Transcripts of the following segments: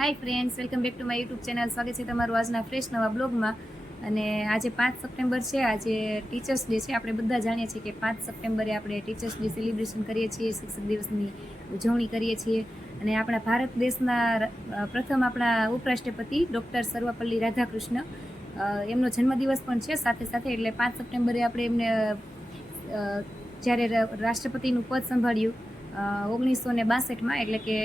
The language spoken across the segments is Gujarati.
Hi friends, welcome back to my YouTube channel. સ્વાગત છે તમારું આજના ફ્રેશ નવા બ્લોગમાં. અને આજે 5 સપ્ટેમ્બર છે, આજે ટીચર્સ ડે છે. આપણે બધા જાણીએ છીએ કે 5 સપ્ટેમ્બરે આપણે ટીચર્સ ડે સેલિબ્રેશન કરીએ છીએ, શિક્ષક દિવસની ઉજવણી કરીએ છીએ. અને આપણા ભારત દેશના પ્રથમ આપણા ઉપરાષ્ટ્રપતિ ડૉક્ટર સર્વપલ્લી રાધાકૃષ્ણ, એમનો જન્મદિવસ પણ છે સાથે સાથે. એટલે 5 સપ્ટેમ્બરે આપણે એમને જ્યારે રાષ્ટ્રપતિનું પદ સંભાળ્યું 1962માં, એટલે કે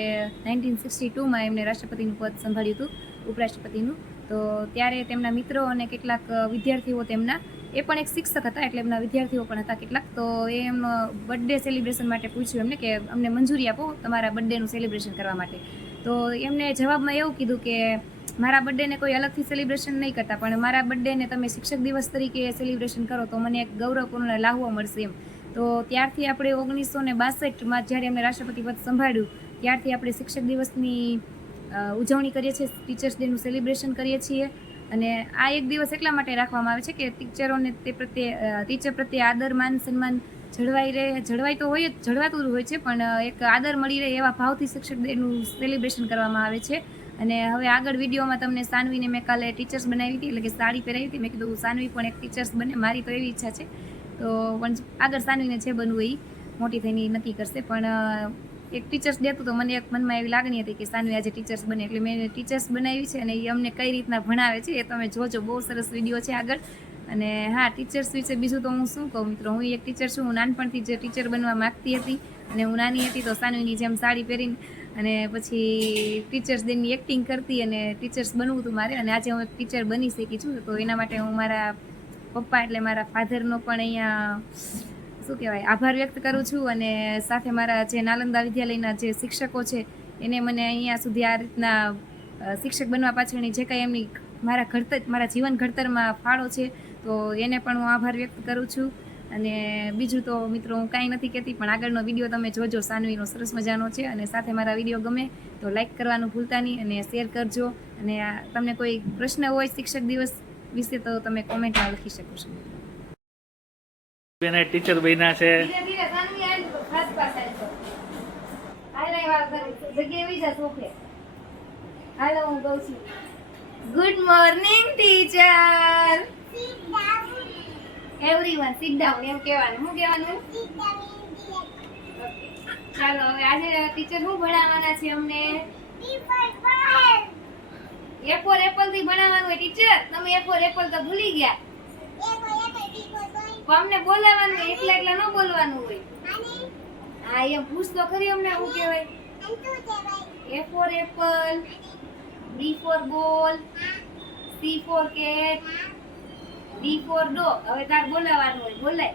1962માં એમને રાષ્ટ્રપતિનું પદ સંભાળ્યું હતું, ઉપરાષ્ટ્રપતિનું. તો ત્યારે તેમના મિત્રો અને કેટલાક વિદ્યાર્થીઓ, તેમના એ પણ એક શિક્ષક હતા, એટલે એમના વિદ્યાર્થીઓ પણ હતા કેટલાક. તો એ એમનો બર્થડે સેલિબ્રેશન માટે પૂછ્યું એમને કે અમને મંજૂરી આપો તમારા બર્થડેનું સેલિબ્રેશન કરવા માટે. તો એમને જવાબમાં એવું કીધું કે મારા બર્થડેને કોઈ અલગથી સેલિબ્રેશન નહીં કરતા, પણ મારા બર્થડેને તમે શિક્ષક દિવસ તરીકે સેલિબ્રેશન કરો તો મને એક ગૌરવપૂર્ણ લાહવો મળશે એમ. તો ત્યારથી આપણે 1962માં જ્યારે એમને રાષ્ટ્રપતિ પદ સંભાળ્યું, ત્યારથી આપણે શિક્ષક દિવસની ઉજવણી કરીએ છીએ, ટીચર્સ ડેનું સેલિબ્રેશન કરીએ છીએ. અને આ એક દિવસ એટલા માટે રાખવામાં આવે છે કે ટીચરોને ટીચર પ્રત્યે આદર, માન, સન્માન જળવાય તો હોય જ, જળવાતું જ હોય છે, પણ એક આદર મળી રહે એવા ભાવથી શિક્ષક ડેનું સેલિબ્રેશન કરવામાં આવે છે. અને હવે આગળ વિડીયોમાં તમને સાનવીને મેં કાલે ટીચર્સ બનાવી હતી, એટલે કે સાડી પહેરાવી હતી. મેં કીધું સાનવી પણ એક ટીચર્સ બને, મારી તો એવી ઈચ્છા છે. તો પણ આગળ સાનવીને જે બનવું એ મોટી થઈને નક્કી કરશે. પણ એક ટીચર્સ ડે તો મને એક મનમાં એવી લાગણી હતી કે સાનવી આજે ટીચર્સ બને, એટલે મેં ટીચર્સ બનાવી છે. અને એ અમને કઈ રીતના ભણાવે છે એ તમે જોજો, બહુ સરસ વિડીયો છે આગળ. અને હા, ટીચર્સ વિશે બીજું તો હું શું કહું મિત્રો, હું એક ટીચર છું. હું નાનપણથી જ ટીચર બનવા માગતી હતી. અને હું નાની હતી તો સાનવીની જેમ સાડી પહેરીને અને પછી ટીચર્સ ડેની એક્ટિંગ કરતી અને ટીચર્સ બનવું હતું મારે. અને આજે હું એક ટીચર બની શકી છું. તો એના માટે હું મારા પપ્પા એટલે મારા ફાધરનો પણ અહીંયા શું કહેવાય આભાર વ્યક્ત કરું છું. અને સાથે મારા જે નાલંદા વિદ્યાલયના જે શિક્ષકો છે એને મને અહીંયા સુધી આ રીતના શિક્ષક બનવા પાછળની જે કાંઈ એમની મારા જીવન ઘડતરમાં ફાળો છે, તો એને પણ હું આભાર વ્યક્ત કરું છું. અને બીજું તો મિત્રો હું કાંઈ નથી કહેતી, પણ આગળનો વિડીયો તમે જોજો, સાનવીનો સરસ મજાનો છે. અને સાથે મારા વિડીયો ગમે તો લાઈક કરવાનું ભૂલતા નહીં અને શેર કરજો. અને તમને કોઈ પ્રશ્ન હોય શિક્ષક દિવસ વિશે તો તમે કોમેન્ટમાં લખી શકો છો. બેને ટીચર બન્યા છે. Good morning teacher. Everyone sit down એમ કહેવાનું. શું કહેવાનું? ચાલો હવે આજે ટીચર શું ભણાવવાના છે અમને? A for apple થી ભણાવવાનું હોય ટીચર. તમે A for apple તો ભૂલી ગયા. અમને બોલાવવાનું હોય, એકલા ન બોલવાનું હોય. હા એમ પૂછ તો ખરી અમને શું કહેવાય? A for apple, B for ball, C for cat, D for dog. હવે તાર બોલાવવાનું હોય, બોલાય.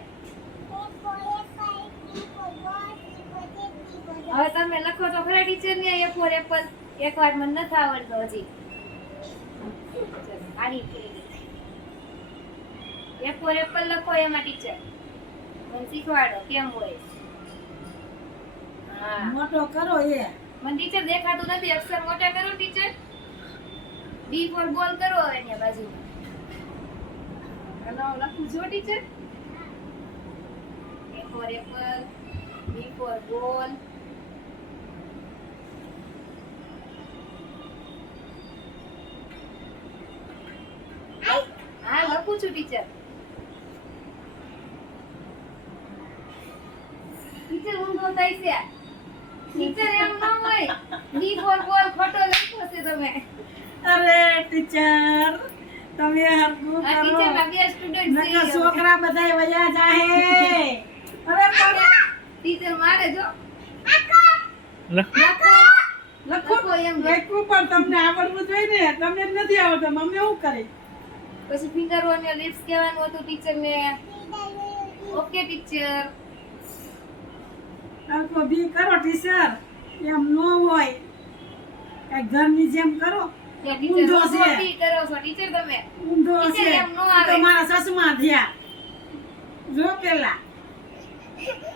હવે તમે લખો તો ખરા ટીચર ને A for apple. એક વાર મને નથી આવડતો હજી. આની A for apple લખો, એમાં ટીચર મને શીખવાડો કેમ હોય. હા મોટો કરો એ. મને ટીચર દેખાતું નથી, અક્ષર મોટા કરો ટીચર. B for ball કરો હવે એની બાજુમાં. હલો લખું છો teacher? A for apple, B for ball. હા લખું છું ટીચર. ટીચર ઊંધો થાય છે. ટીચર એમ ન હોય. બી ફોર બોલ ખોટો લખ્યો છે તમે. અરે ટીચર તમે હરખું આ કરો. ટીચર માં બે સ્ટુડન્ટ છે. નકા છોકરા બધાય વયા જાહે. અરે ટીચર મારે જો. લખો એમ લખવું પણ તમને આવડવું જોઈએ ને. તમને જ નથી આવડતું, મમ્મી શું કરે? પછી ફિંગરો અને લિપ્સ કહેવાનું હતું ટીચર ને. Okay teacher. હરખો બી કરો ટીચર, એમ ન હોય. કઈ ઘરની જેમ કરો. ટીચર મોટી કરો છો ટીચર તમે. ઊંધો છે. ટીચર એમ ન આવે. તો મારા સસમા થયા. જો પેલા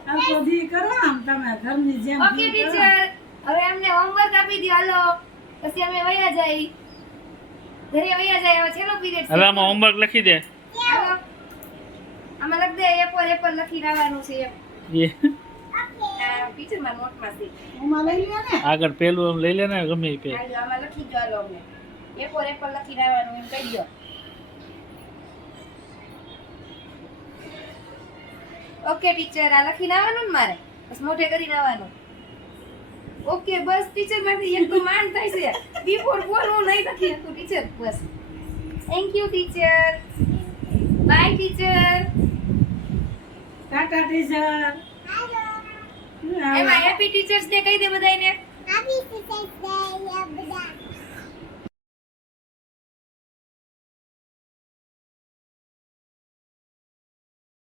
હરખો બી કરો, આમ તમે ઘરની જેમ ઓકે બી કરો. ટીચર. હવે અમને હોમવર્ક આપી દો હાલો. પછી અમે વયા જાય. ઘરે વયા જાય. હવે છેલ્લો પીરિયડ હવે આમાં હોમવર્ક લખી દે. હાલો. આમાં લખ દે A for apple લખી આવવાનું છે એમ. એ આ આમ ટીચરમાં નોટમાં છે ઉમાં લઈ લે ને આગળ પેલું આમ લઈ લે ને ગમે એ પે હાલો આમાં લખી દો હાલો અમને એ ફોર એપલ લખીને આવવાનું એમ કહી દો ઓકે ટીચર આ લખીને આવવાનું ને મારે બસ મોઢે કરીને આવવાનું ઓકે બસ ટીચર માંથી એક તો માંડ થાય છે બિફોર ફોર હું નહીં લખી શકું ટીચર બસ thank you teacher bye teacher tata teacher એમાં હેપી ટીચર્સ ડે કહી દે બધાને